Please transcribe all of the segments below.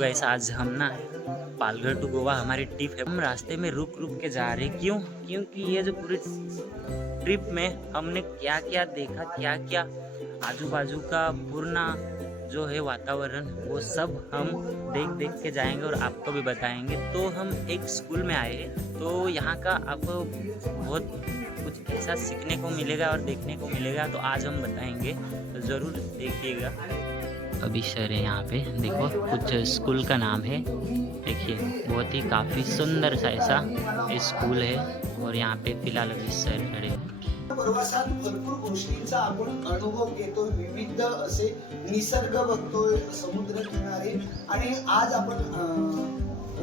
तो गैस आज हम ना पालघर टू गोवा हमारी ट्रिप है। हम रास्ते में रुक रुक के जा रहे हैं। क्यों? क्योंकि ये जो पूरी ट्रिप में हमने क्या क्या देखा, क्या क्या आजू बाजू का पूर्ण जो है वातावरण, वो सब हम देख देख के जाएँगे और आपको भी बताएँगे। तो हम एक स्कूल में आए तो यहाँ का आपको बहुत कुछ ऐसा सीखने को मिलेगा और देखने को मिलेगा। तो आज हम बताएँगे। तो ज़रूर देखिएगा। अभी सर है यहाँ पे। देखो कुछ स्कूल का नाम है। देखिए बहुत ही काफ़ी सुंदर सा ऐसा स्कूल है और यहाँ पे फिलहाल अभी सर खड़े हैं। प्रवासात भरपूर गोष्टींचा आपण अनुभव घेतो विविध असे निसर्ग बघतोय समुद्र किनारे. आणि आज आपण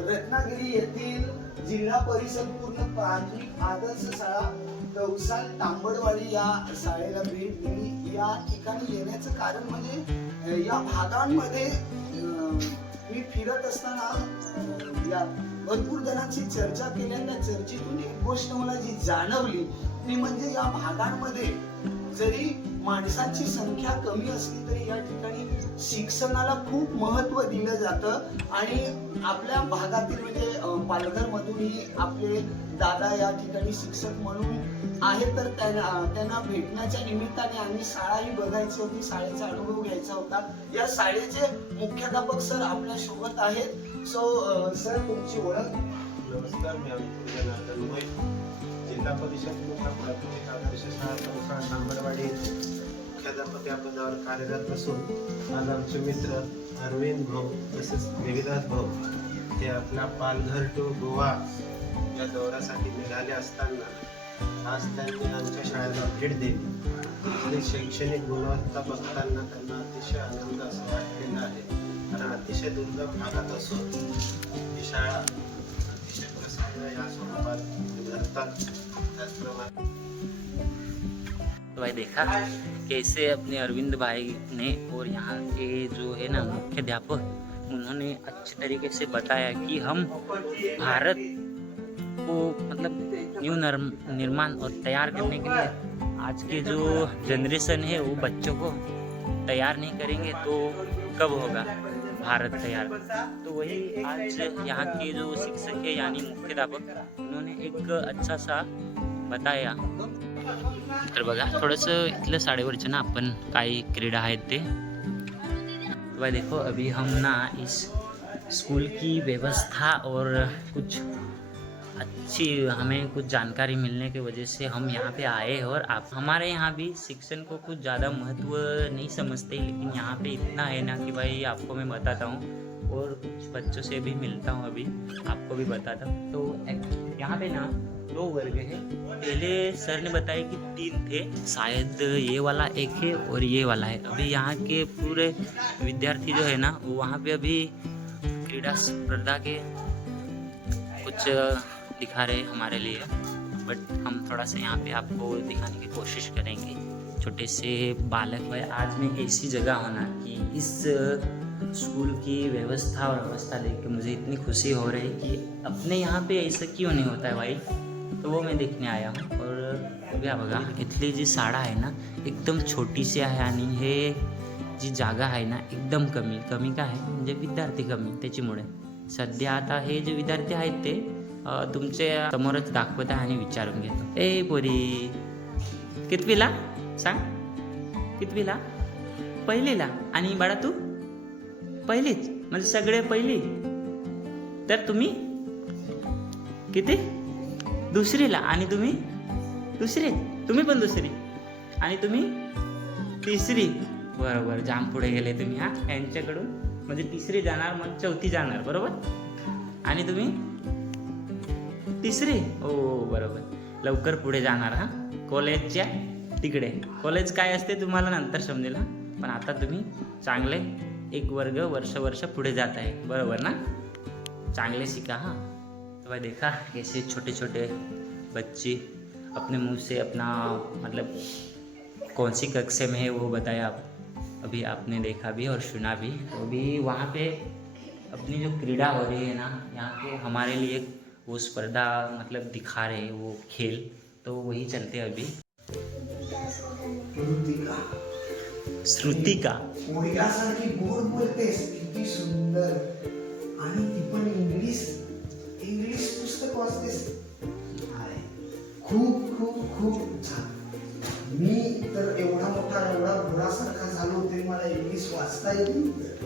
रत्नागिरी येथील जिल्हा परिषद पूर्ण प्राथमिक आदर्श शाळा दौसाल तांबडवाडी या शाळेला भेट दिली. या ठिकाणी येण्याचं कारण म्हणजे या भागांमध्ये मी फिरत असताना या भरपूर जणांची चर्चा केल्या त्या चर्चेतून एक गोष्ट मला जी जाणवली ती म्हणजे या भागांमध्ये जरी माणसांची संख्या कमी असली तरी या ठिकाणी शिक्षणाला खूप महत्त्व दिलं जातं आणि आपल्या भागातील म्हणजे पालघरमधूनही आपले दादा या ठिकाणी शिक्षक म्हणून आहे तर त्यांना त्यांना भेटण्याच्या निमित्ताने आम्ही शाळाही बघायची होती शाळेचा अनुभव घ्यायचा होता. या शाळेचे मुख्याध्यापक सर आपल्यासोबत आहेत. सो सर तुमची ओळख? नमस्कार मी अमित मोहित जिल्हा परिषद प्राथमिक आदर्श शाळा संस्था मुख्याध्यापक या पदावर कार्यरत असून आज आमचे मित्र अरविंद भाऊ तसेच देवीदास भाऊ हे आपला पालघर टू गोवा या दौऱ्यासाठी निघाले असताना शैक्षणिक गुणवत्ता बघताना त्यांना अतिशय आनंद आहे. कारण अतिशय दुर्गम भागात असून ही शाळा अतिशय प्रसिद्ध या स्वरूपात त्याचप्रमाणे तो भाई देखा कैसे अपने अरविंद भाई ने और यहाँ के जो है ना मुख्याध्यापक, उन्होंने अच्छे तरीके से बताया कि हम भारत को मतलब न्यू निर्माण और तैयार करने के लिए आज के जो जनरेशन है वो बच्चों को तैयार नहीं करेंगे तो कब होगा भारत तैयार? तो वही आज यहाँ के जो शिक्षक है यानी मुख्याध्यापक उन्होंने एक अच्छा सा बताया। तर बघा थोडंसं इथलं साडेवरचे ना आपण काही क्रीडा आहेत ते. भाई देखो अभी हम ना इस स्कूल की व्यवस्था और कुछ अच्छी हमें कुछ जानकारी मिलने की वजह से हम यहाँ पे आए हैं और आप, हमारे यहाँ भी शिक्षण को कुछ ज़्यादा महत्व नहीं समझते, लेकिन यहाँ पे इतना है ना कि भाई आपको मैं बताता हूँ और कुछ बच्चों से भी मिलता हूँ अभी, आपको भी बताता हूँ। तो यहाँ पे ना दो वर्ग है। पहले सर ने बताया कि तीन थे, शायद ये वाला एक है और ये वाला है। अभी यहाँ के पूरे विद्यार्थी जो है ना, वो वहाँ पे अभी क्रीड़ा स्पर्धा के कुछ दिखा रहे हैं हमारे लिए बट हम थोड़ा सा यहाँ पे आपको दिखाने की कोशिश करेंगे। छोटे से बालक भाई, आज में ऐसी जगह होना कि इस स्कूल की व्यवस्था और अवस्था देख के मुझे इतनी खुशी हो रही है कि अपने यहाँ पे ऐसा क्यों नहीं होता है भाई? तो वो मैं देखने आया हूँ और क्या बघा इथली जी शाळा आहे ना, एकदम आहे आणि हे जी जागा आहे ना, एकदम कमी कमी काय म्हणजे विद्यार्थी कमी त्याच्यामुळे सध्या आता हे जे विद्यार्थी आहेत ते तुमच्या समोरच दाखवत आहे आणि विचारून घेतो. ए पोरी. कितवीला? सांग. कितवीला? पहिलीला. आणि बाळा तू? पहिलीच. म्हणजे सगळे पहिली. तर तुम्ही? किती? दुसरीला. आणि तुम्ही? दुसरी. तुम्ही पण दुसरी. आणि तुम्ही? तिसरी. बरोबर. जाम पुढे गेले तुम्ही हा. यांच्याकडून. म्हणजे तिसरी जाणार मग चौथी जाणार. बरोबर? आणि तुम्ही? तिसरी? ओ बरोबर. लवकर पुढे जाणार हा? कॉलेजच्या तिकडे. कॉलेज काय असते तुम्हाला नंतर समजेल हा? पण आता तुम्ही चांगले एक वर्ग वर्ष वर्ष पुढे जात आहे बरोबर ना? चांगले शिका हाँ? तो देखा कैसे छोटे छोटे बच्चे अपने मुंह से अपना मतलब कौन सी कक्षा में है वो बताया आप। अभी आपने देखा भी और सुना भी। तो अभी वहाँ पे अपनी जो क्रीड़ा हो रही है ना यहाँ पे हमारे लिए वो स्पर्धा मतलब दिखा रहे हैं वो खेल तो वही चलते हैं अभी। ऋतिका श्रुतिका। मुलगासारखी गोड बोलतेस किती सुंदर। आणि ती पण इंग्लिश इंग्लिश पुस्तक वाचतेस. खूप खूप खूप छान. मी तर एवढा मोठा एवढा घोडासारखा झालो तरी मला इंग्लिश वाचता येत नव्हतं.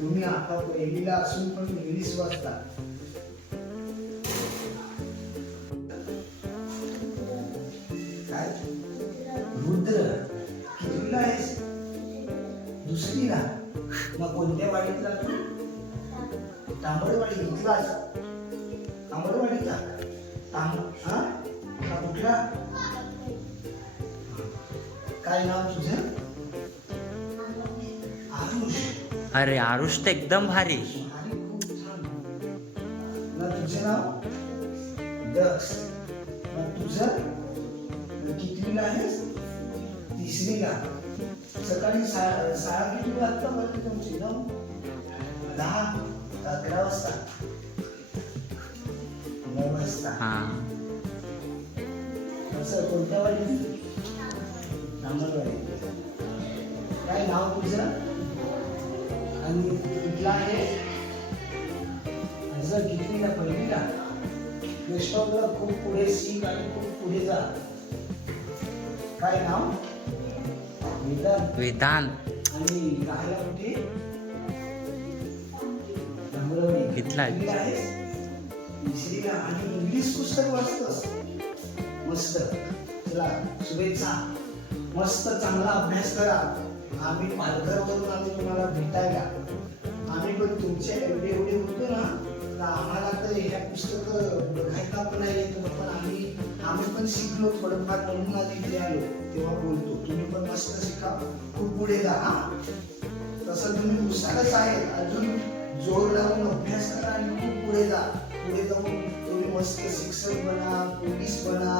तुम्ही आता पहिलीला असून पण इंग्लिश वाचता. मग कोणत्या वाडीतला तू तांबडवाडी इथलाच तांबडवाडीचा तांब हा हा कुठला काय नाव तुझं आरुष अरे आरुष तर एकदम भारी. ना तुझं नाव? दक्ष मग तुझं मग कितवीला आहेस तिसरीला सकाळी शाळा शाळा किती वाजता भरते तुमची? नऊ? दहा? अकरा वाजता? नऊ वाजता. हा. असं कोणत्या वाडी नांगरवाडी काय नाव तुझं? आणि कुठला आहे? असं कितवीला पहिलीला? यशवंतला खूप पुढे शिक आणि खूप पुढे जा. काय नाव? आहेस? घेतला आणि इंग्लिश पुस्तक वाचतोस मस्त चला शुभेच्छा मस्त चांगला अभ्यास करा आम्ही पालघरवरून आलो तुम्हाला भेटायला आम्ही पण तुमचे एवढे एवढे होतो ना तर आम्हाला तर ह्या पुस्तक बघायला पण नाही येत पण आम्ही आम्ही पण शिकलो थोडंफार म्हणून आधी आलो तेव्हा बोलतो तुम्ही पण मस्त शिका खूप पुढे जा हा. तसं तुम्ही उत्साहच आहे अजून जोर लावून अभ्यास करा आणि खूप पुढे जा. पुढे जाऊन तुम्ही मस्त शिक्षक बना पोलीस बना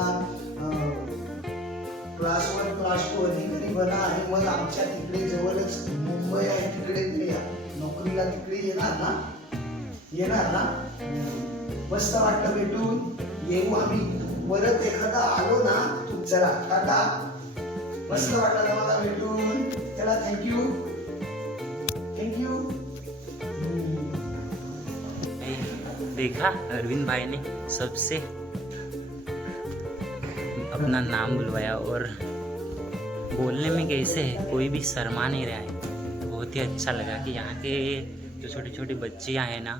क्लास वन क्लास टू अधिकारी बना आणि मग आमच्या तिकडे जवळच मुंबई आहे तिकडे या. नोकरीला तिकडे येणार ना? येणार ना? मस्त वाटतं भेटून. येऊ आम्ही. परत एखादा आलो ना चला टाटा. मस्त वाटलं मला भेटून थँक्यू थँक्यू देखा, अरविंद भाई ने सबसे अपना नाम बुलवाया और बोलने में कैसे है, कोई भी शर्मा नहीं रहा है। बहुत ही अच्छा लगा कि यहाँ के जो छोटी छोटी बच्चियाँ हैं ना,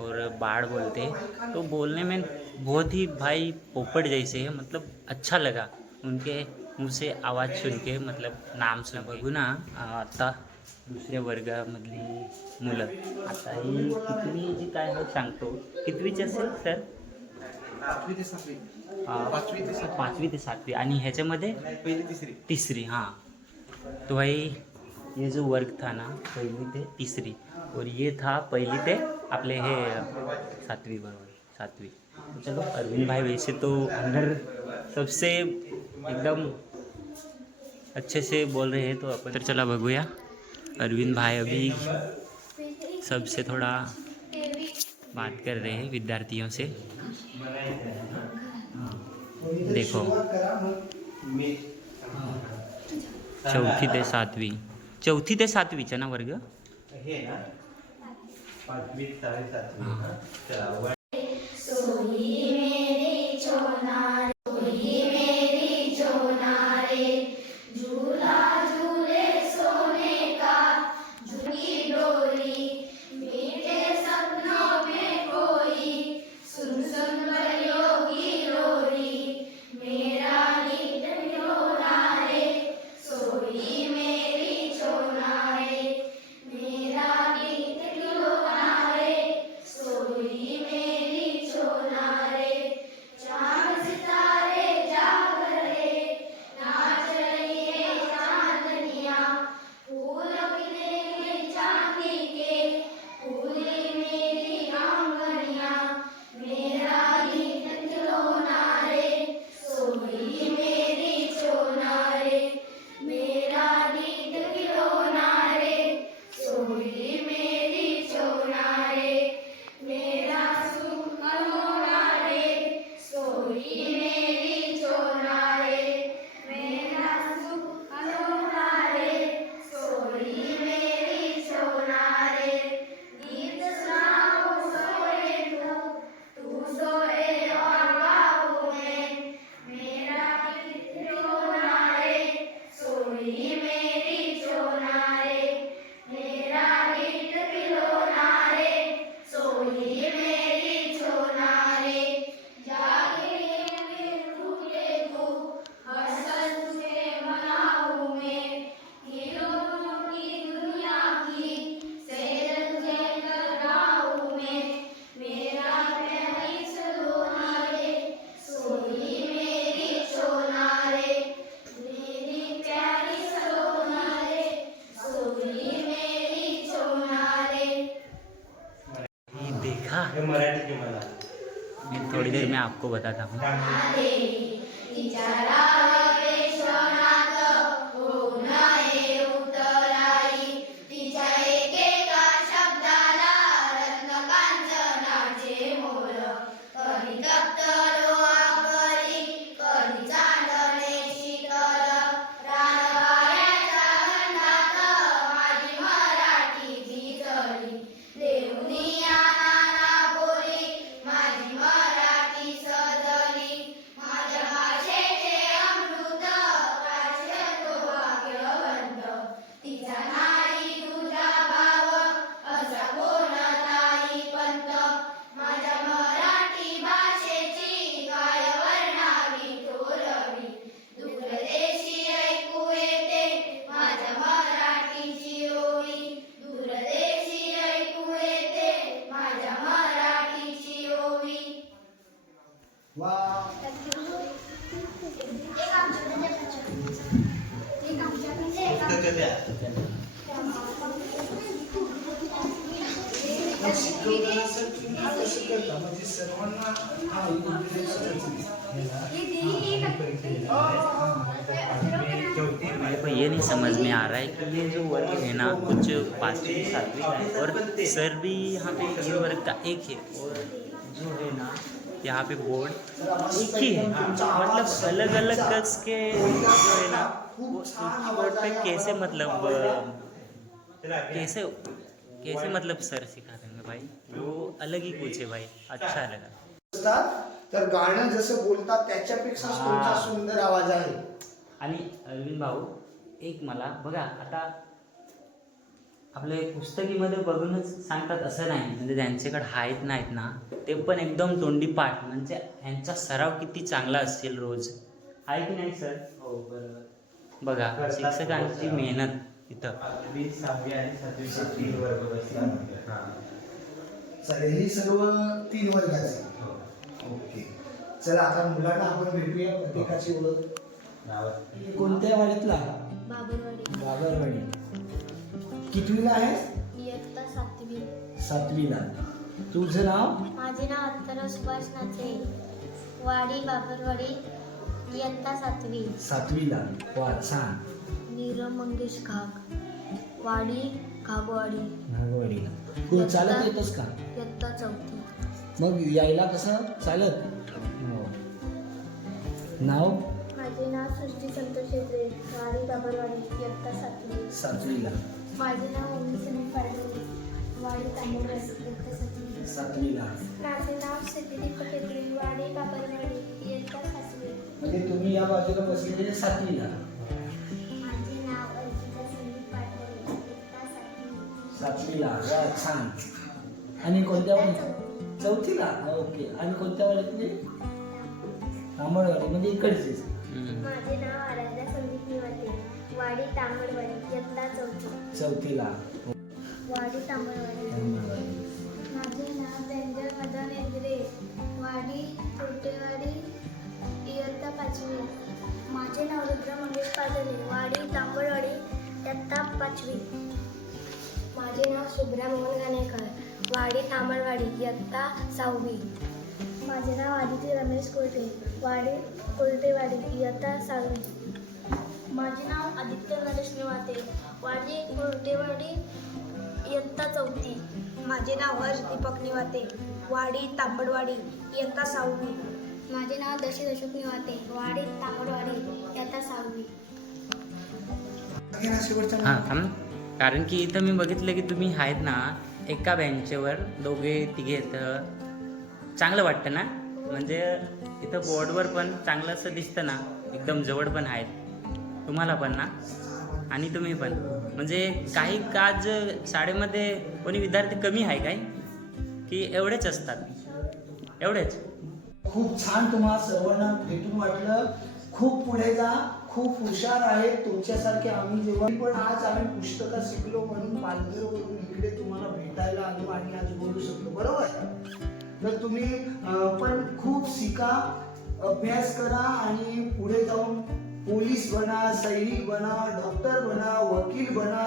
और बाढ़ बोलते तो बोलने में बहुत ही भाई पोपट जैसे है मतलब अच्छा लगा उनके मुंह से आवाज़ सुन के मतलब नाम सुन बघू ना आता दुसऱ्या वर्गामधली मुलं. आता ही कितवी जी काय आहे सांगतो. कितवीची असेल सर पाचवी ते सातवी. अं, पाचवी ते सातवी. पाचवी ते सातवी. आणि ह्याच्यामध्ये? पहिली तिसरी. तीसरी हाँ. तो भाई ये जो वर्ग था ना पहली ते तीसरी. और ये था पहली ते अपने हे सातवी बरोबर सातवी. चलो अरविंद भाई वैसे तो अंदर सबसे एकदम अच्छे से बोल रहे हैं तो अपन तर चला बघूया अरविंद भाई अभी सबसे थोड़ा बात कर रहे हैं विद्यार्थियों से। देखो. चौथी ते सातवी। चौथी ते सातवीचा ना वर्ग? हे ना। पाचवी मैं मराठी थोड़ी देर में आपको बताता हूँ. ये नहीं समझ में आ रहा है कि ये जो वर्ग है ना, कुछ पाँचवीं सातवीं का है और सर भी यहाँ पे ये वर्ग का एक है और जो है ना, यहाँ पे बोर्ड एक ही है। मतलब अलग अलग कक्ष के जो है ना, वो एक ही बोर्ड पे कैसे मतलब कैसे कैसे मतलब सर सिखा देंगे भाई? वो अलग ही कुछ है भाई अच्छा लगा। असतात तर गाणं जसं बोलतात त्याच्यापेक्षा तुमचा. सुंदर आवाज आहे आणि अरविंद भाऊ एक मला बघा आता आपले पुस्तकीमध्ये बघूनच सांगतात असं नाही म्हणजे ज्यांच्याकडे आहेत नाहीत ना ते पण एकदम तोंडी पाठ म्हणजे ह्यांचा सराव किती चांगला असेल रोज आहे की नाही सर हो बरोबर बघा शिक्षकांची मेहनत इथं पाचवी सहावी आणि सातवीचे तीन वर्ग बसतात हा. चालेल ही सर्व तीन वर्गाचे. ओके. चला आता मुलांना आपण भेटूया. प्रत्येकाची ओळख. नाव. कोणत्या वाडीतला? बाबरवाडी. कितवीला आहे इयत्ता सातवी. सातवीला. तुझं नाव? माझे नाव अत्तरा सुभाष नाचे. वाडी बाबरवाडी. इयत्ता सातवी. सातवीला. वा नीरव मंगेश घाग. वाडी घागवाडी नागवाडीला तू चालत येतस का? इयत्ता चौथी. मग यायला कसं? चालत? हो. नाव? माझे नाव सृष्टी संतोष शेत्रे. वाडी बाबरवाडी इयत्ता सातवी. सातवीला. माझे नाव ओमी सनी पाडवी वाडी तांबोळी इयत्ता सातवी. सातवीला. माझे नाव सिद्धी दीपक शेत्रे. वाडी बाबरवाडी इयत्ता सातवी. म्हणजे तुम्ही या बाजूला बसलेले सातवीला. माझे नाव अर्पिता संदीप पाटोळे इयत्ता सातवी. सातवीला. वा छान. आणि कोणत्या चौथीला? ओके. आणि कोणत्या वाडीतली तांबडवाडी म्हणजे इकडचीच. माझे नाव आराध्या संदीप निवाते वाडी तांबडवाडी चौथी. चौथीला. वाडी तांबडवाडी. तांबडवाडी. माझे नाव व्यंजन मदन इंद्रे. वाडी तोटेवाडी इयत्ता पाचवी. माझे नाव रुद्र मंगेश पाटले वाडी तांबडवाडी इयत्ता पाचवी. माझे नाव सुब्रा मोहन गाणेकर. वाडी तांबडवाडी इयत्ता सहावी. माझे नाव आदिती रमेश कोलटे वाडी कोलटेवाडी इयत्ता सहावी. माझे नाव आदित्य नरेश निवाते. वाडी कोलटेवाडी इयत्ता चौथी. माझे नाव हर्ष दीपक निवाते. वाडी तांबडवाडी इयत्ता सहावी. माझे नाव दशी अशोक निवाते. वाडी तांबडवाडी इयत्ता सहावी. हां कारण की इथं मी बघितलं की तुम्ही आहेत ना एका बेंचवर दोघे तिघे तर चांगलं वाटतं ना? म्हणजे इथं बोर्डवर पण चांगलं असं दिसतं ना? एकदम जवळ पण आहेत. तुम्हाला पण ना? आणि तुम्ही पण. म्हणजे काही काज शाळेमध्ये कोणी विद्यार्थी कमी आहे काय? की एवढेच असतात. एवढेच. खूप छान तुम्हाला सर्वांना भेटून वाटलं. खूप पुढे जा. खूप हुशार आहे. तुमच्यासारखे आम्ही जेव्हा पण आज आम्ही पुस्तकं शिकलो म्हणून पालघरवरून इकडे आजोबा आणि आज बोलू शकतो बरोबर? तर तुम्ही पण खूप शिका अभ्यास करा आणि पुढे जाऊन पोलीस बना सैनिक बना डॉक्टर बना वकील बना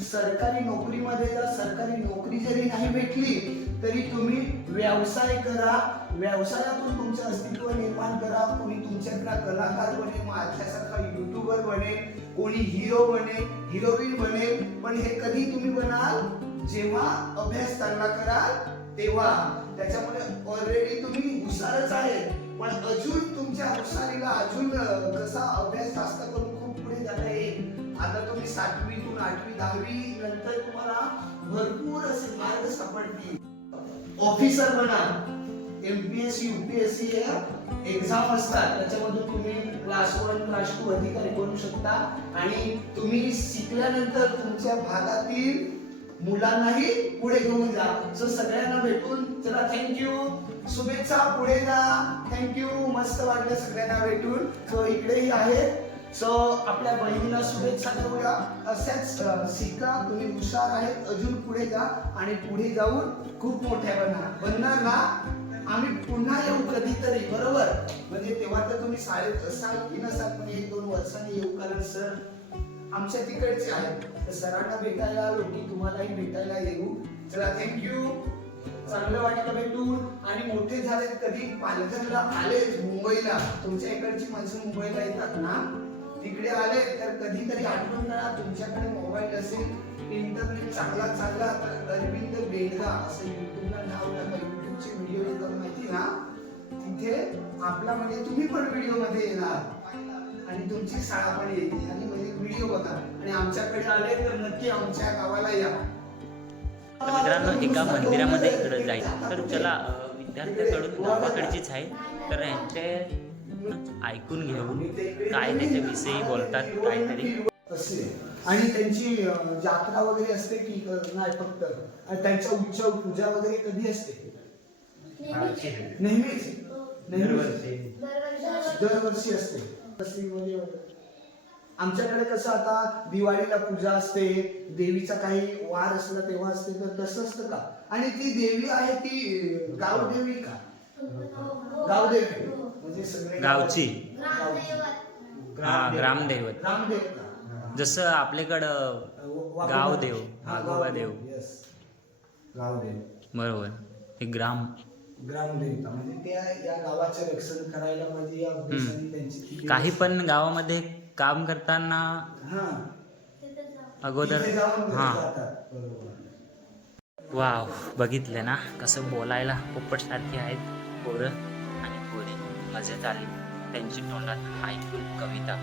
सरकारी नोकरीमध्ये जर सरकारी नोकरी जरी नाही भेटली तरी तुम्ही व्यवसाय करा. व्यवसायातून तुमचं अस्तित्व निर्माण करा. कोणी तुमच्याकडे कलाकार बने माझ्यासारखा युट्यूबर बने कोणी हिरो बने हिरोईन बने पण हे कधी तुम्ही बनाल? जेव्हा अभ्यास चांगला कराल तेव्हा. त्याच्यामुळे ऑलरेडी तुम्ही हुशारच आहे पण अजून तुमच्या हुशारीला अजून कसा अभ्यास जास्त करून खूप पुढे जाता येईल. आता तुम्ही सातवीतून आठवी दहावी नंतर तुम्हाला भरपूर असे मार्ग सापडतील. ऑफिसर बना. एमपीएससी युपीएससी एक्झाम असतात. त्याच्यामधून तुम्ही क्लास वन क्लास टू अधिकारी बनू शकता. आणि तुम्ही शिकल्यानंतर तुमच्या भागातील मुलांनाही पुढे घेऊन जा. सो सगळ्यांना भेटून चला थँक्यू शुभेच्छा पुढे जा. थँक्यू मस्त वाटलं सगळ्यांना भेटून. सो इकडेही आहे. सो आपल्या बहिणीला शुभेच्छा देऊया. अशाच शिका तुम्ही हुशार आहेत. अजून पुढे जा आणि पुढे जाऊन खूप मोठ्या बना बनणार ना? आम्ही पुन्हा येऊ कधीतरी बरोबर? म्हणजे तेव्हा तर तुम्ही शाळेत असाल की नसाल पण एक दोन वर्षांनी येऊ कारण सर आमच्या तिकडचे आहेत. तर सरांना भेटायला लोकी तुम्हालाही भेटायला येऊ. चला थँक्यू चांगलं वाटलं भेटून. आणि मोठे झाले कधी पालघरला आलेच मुंबईला. तुमच्या इकडची माणसं मुंबईला येतात ना? तिकडे आले तर कधीतरी आठवण करा तुमच्याकडे मोबाईल असेल इंटरनेट चांगला चालला तर अरविंद बेडगा असं युट्यूबला नाव टाका. युट्यूबचे व्हिडिओ येतात माहिती ना? तिथे आपला म्हणजे तुम्ही पण व्हिडिओमध्ये येणार. आणि तुमची शाळा पण येईल. आणि म्हणजे व्हिडिओ बघा. आणि आमच्याकडे आले तर नक्की आमच्या गावाला या. तर मित्रांनो एका मंदिरामध्ये इकडं जायचं तर चला विद्यार्थ्याकडून गावाकडचीच आहे. तर यांचे ऐकून घेऊन काय त्याच्याविषयी बोलतात काहीतरी. असते आणि त्यांची अं, यात्रा वगैरे असते की नाही फक्त. आणि त्यांचा उत्सव पूजा वगैरे कधी असते? नेहमीच. नेहमीच. दरवर्षी. असते. दरवर्षी आमच्याकडे कसं आता दिवाळीला पूजा असते देवीचा काही वार असला तेव्हा असते तर तसं असतं का? आणि ती देवी आहे ती गावदेवी का? गावदेवी. म्हणजे सगळे गावची. हा ग्रामदैवत. ग्रामदेव का? जसं आपल्याकडं गावदेव, हा, गोवादेव. गावदेव. बरोबर. हे ग्राम. ग्रामदेवता म्हणजे त्या या गावाचे रक्षण करायला म्हणजे या त्यांची काही पण गावामध्ये काम करताना हा. अगोदर तिथे जाऊन हां. जातात बरोबर. वाव बघितलं ना कसं बोलायला पोपटसारखे आहेत. पोरं आणि पोरी मजेत आली. त्यांची तोंडात ऐकून कविता.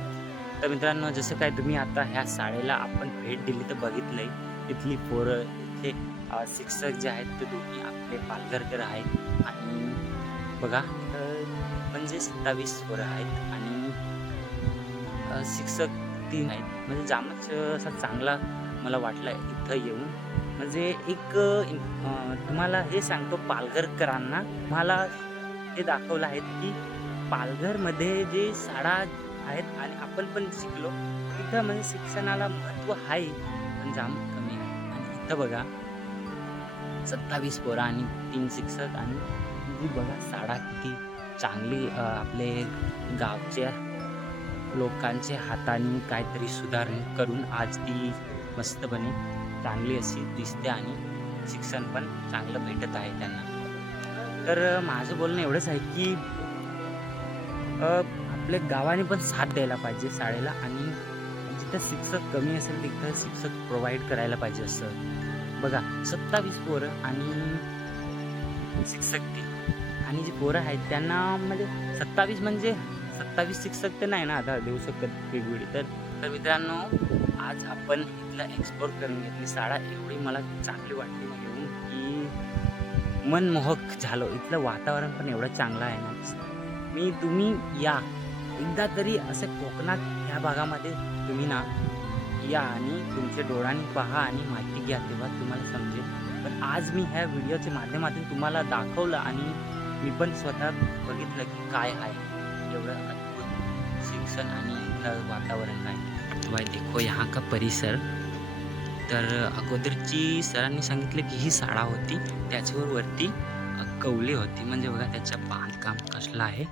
तर मित्रांनो जसं काय तुम्ही आता ह्या शाळेला आपण भेट दिली तर बघितलंय. तिथली पोरं हे शिक्षक जे आहेत ते दोन्ही आपले पालघरकर आहेत आणि बघा म्हणजे सत्तावीस वर आहेत आणि शिक्षक तीन आहेत. म्हणजे जामच असा चांगला मला वाटला इथं येऊन. म्हणजे एक तुम्हाला हे सांगतो पालघरकरांना मला हे दाखवलं आहे की पालघरमध्ये जे शाळा आहेत आणि आपण पण शिकलो तिथं म्हणजे शिक्षणाला महत्त्व आहे पण जाम कमी आहे. आणि इथं बघा सत्तावीस पोरं आणि तीन शिक्षक आणि जी बघा शाळा किती चांगली आपले गावच्या लोकांच्या हाताने काहीतरी सुधारणा करून आज ती मस्तपणे चांगली अशी दिसते आणि शिक्षण पण चांगलं भेटत आहे त्यांना. तर माझं बोलणं एवढंच आहे की आपल्या गावाने पण साथ द्यायला पाहिजे शाळेला आणि जिथं शिक्षक कमी असेल तिथं शिक्षक प्रोव्हाइड करायला पाहिजे असं. बघा सत्तावीस पोरं आणि शिक्षक ते. आणि जी पोरं आहेत त्यांना म्हणजे सत्तावीस म्हणजे सत्तावीस शिक्षक तर नाही ना आता देऊ शकत वेगवेगळी. तर तर मित्रांनो आज आपण इथला एक्सप्लोर करून घेतली शाळा एवढी मला चांगली वाटली घेऊन की मनमोहक झालो. इथलं वातावरण पण एवढं चांगलं आहे ना. मी तुम्ही या. एकदा तरी असं कोकणात ह्या भागामध्ये तुम्ही ना या आणि तुमच्या डोळ्यांनी पहा आणि माहिती घ्या तेव्हा तुम्हाला समजेल. पण आज मी ह्या व्हिडिओच्या माध्यमातून तुम्हाला दाखवलं आणि मी पण स्वतः बघितलं की काय आहे. एवढं अद्भुत शिक्षण आणि इथलं वातावरण काय भाई देखो यहाँ का परिसर. तर अगोदरची सरांनी सांगितलं की ही शाळा होती. त्याच्यावर वरती कवली कौली होती. म्हणजे बघा त्याचं बांधकाम कसलं आहे.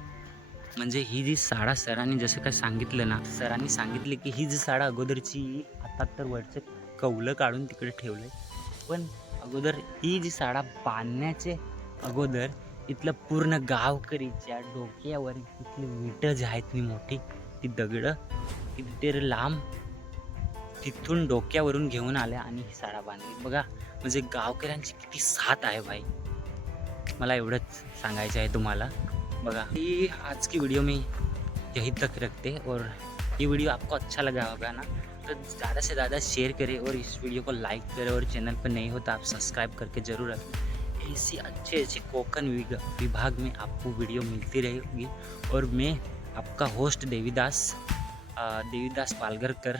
म्हणजे ही जी साडा सरांनी जसं काय सांगितलं ना सरांनी सांगितले की ही जी साडा अगोदरची आता तर वरचं कौलं काढून तिकडे ठेवलं पण अगोदर ही जी साडा बांधण्याचे अगोदर इथलं पूर्ण गावकरीच्या डोक्यावर इथली विटं जी आहेत नी मोठी ती दगडं किती लांब तिथून डोक्यावरून घेऊन आल्या आणि ही साडा बांधली. बघा म्हणजे गावकऱ्यांची किती साथ आहे भाई. मला एवढंच सांगायचं आहे तुम्हाला. बघा. ही आज की वीडियो में यही तक रखते हैं और ये वीडियो आपको अच्छा लगा होगा ना तो ज़्यादा से ज़्यादा शेयर करें और इस वीडियो को लाइक करें और चैनल पर नहीं हो तो आप सब्सक्राइब करके ज़रूर रखें. ऐसी अच्छे अच्छे कोकन विभाग में आपको वीडियो मिलती रहेगी और मैं आपका होस्ट देवीदास देवीदास पालगरकर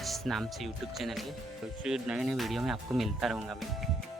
इस नाम से यूट्यूब चैनल है तो इसी नए नए वीडियो में आपको मिलता रहूँगा मैं.